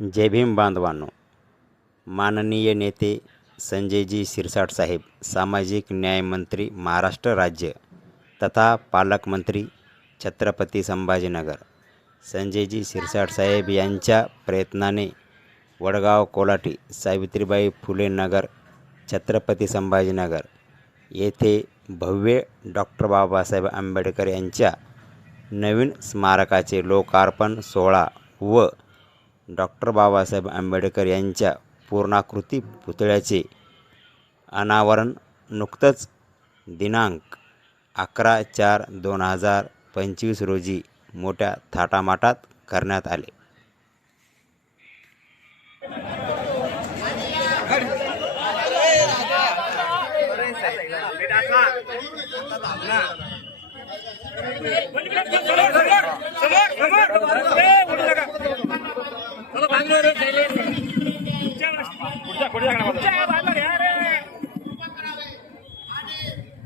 जय भीम बांधवांनो. माननीय नेते संजयजी शिरसाट साहेब सामाजिक न्यायमंत्री महाराष्ट्र राज्य तथा पालकमंत्री छत्रपती संभाजीनगर. संजयजी शिरसाट साहेब यांच्या प्रयत्नाने वडगाव कोलाटी सावित्रीबाई फुले नगर छत्रपती संभाजीनगर येथे भव्य डॉक्टर बाबासाहेब आंबेडकर यांच्या नवीन स्मारकाचे लोकार्पण सोहळा व डॉक्टर बाबासाहेब आंबेडकर यांच्या पूर्णाकृती पुतळ्याचे अनावरण नुकतंच दिनांक अकरा चार दोन हजार पंचवीस रोजी मोठ्या थाटामाटात करण्यात आले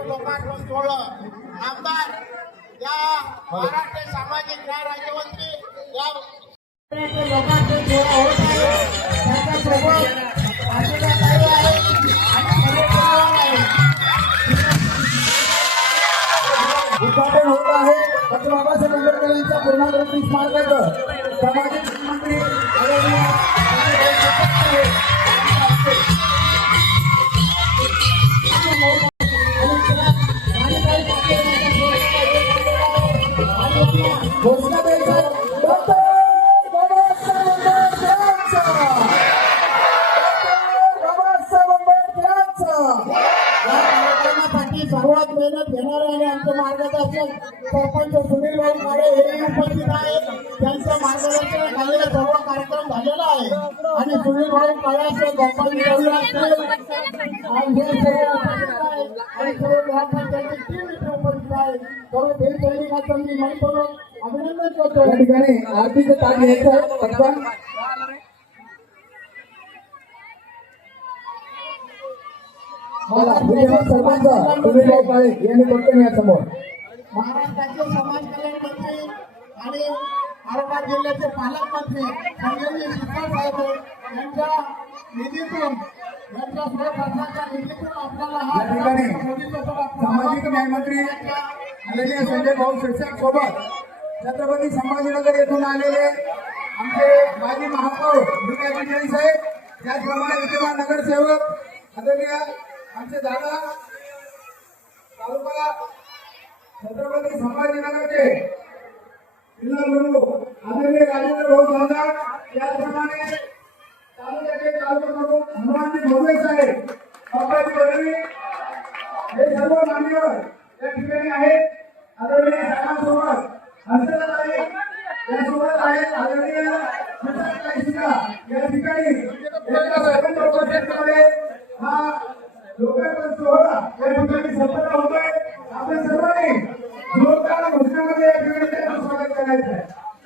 लोकार्पण आमदार या महाराष्ट्र सामाजिक न्याय राज्यमंत्री या लोकार्पण सोहळा होत आहे ताई आहे आणि परिवार आहे. उद्घाटन होत आहे डॉक्टर बाबासाहेब आंबेडकर यांच्या पूर्णाकृती स्मारकाचं सामाजिक मंत्री सुनील भाऊ काळे हेही उपस्थित आहेत. त्यांच्या मार्गदर्शनाखाली सर्व कार्यक्रम झालेला आहे. आणि सुनील भाऊ काळे गोपाल असतील आणि हे सर्व उपस्थित आहेत आणि सर्व ग्रामपंचायतची टीम इथे उपस्थित आहे सर्व देश सैनिकांचं मी मनपूर्वक अभिनंदन करतो. या ठिकाणी आरतीचं ताट घ्यायचं आहे. पटकन. मला विजय सरपंच सुनील भाऊ काळे यांनी पटकन या समोर. महाराष्ट्राचे आणि औरंगाबाद जिल्ह्याचे पालकमंत्री संजयजी शिरसाट साहेब यांच्या निधीतून यांच्या स्वखर्चाच्या निधीतून आपल्याला हा ठिकाणी सामाजिक न्यायमंत्री आदरणीय संजय भाऊ शिरसाट सोबत छत्रपती संभाजीनगर येथून आलेले आमचे माजी महापौर विकास विजयी साहेब त्याचप्रमाणे विद्यमान नगरसेवक आदरणीय आमचे दादा तालुका छत्रपती संभाजीनगरचे जिल्हा आदरणीय राजेंद्र भाऊ त्याचप्रमाणे तालुक्याचे तालुका प्रमुख हनुमानजी साहेब बाबाजी हे सर्व मान्यवर या ठिकाणी आहेत. आदरणीय साहेबांसोबत यासोबत आहेत. आदरणीय सुद्धा या ठिकाणी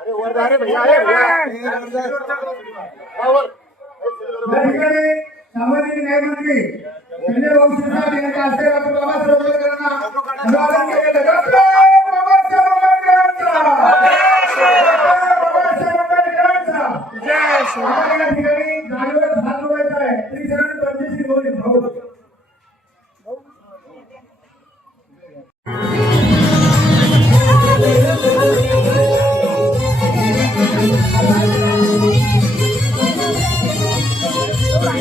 अरे वर जा रे भैया अरे भैया संबंधित न्यायमंत्री संजय वंशी साहब यांच्या हस्ते आपण बाबासाहेब आंबेडकरांना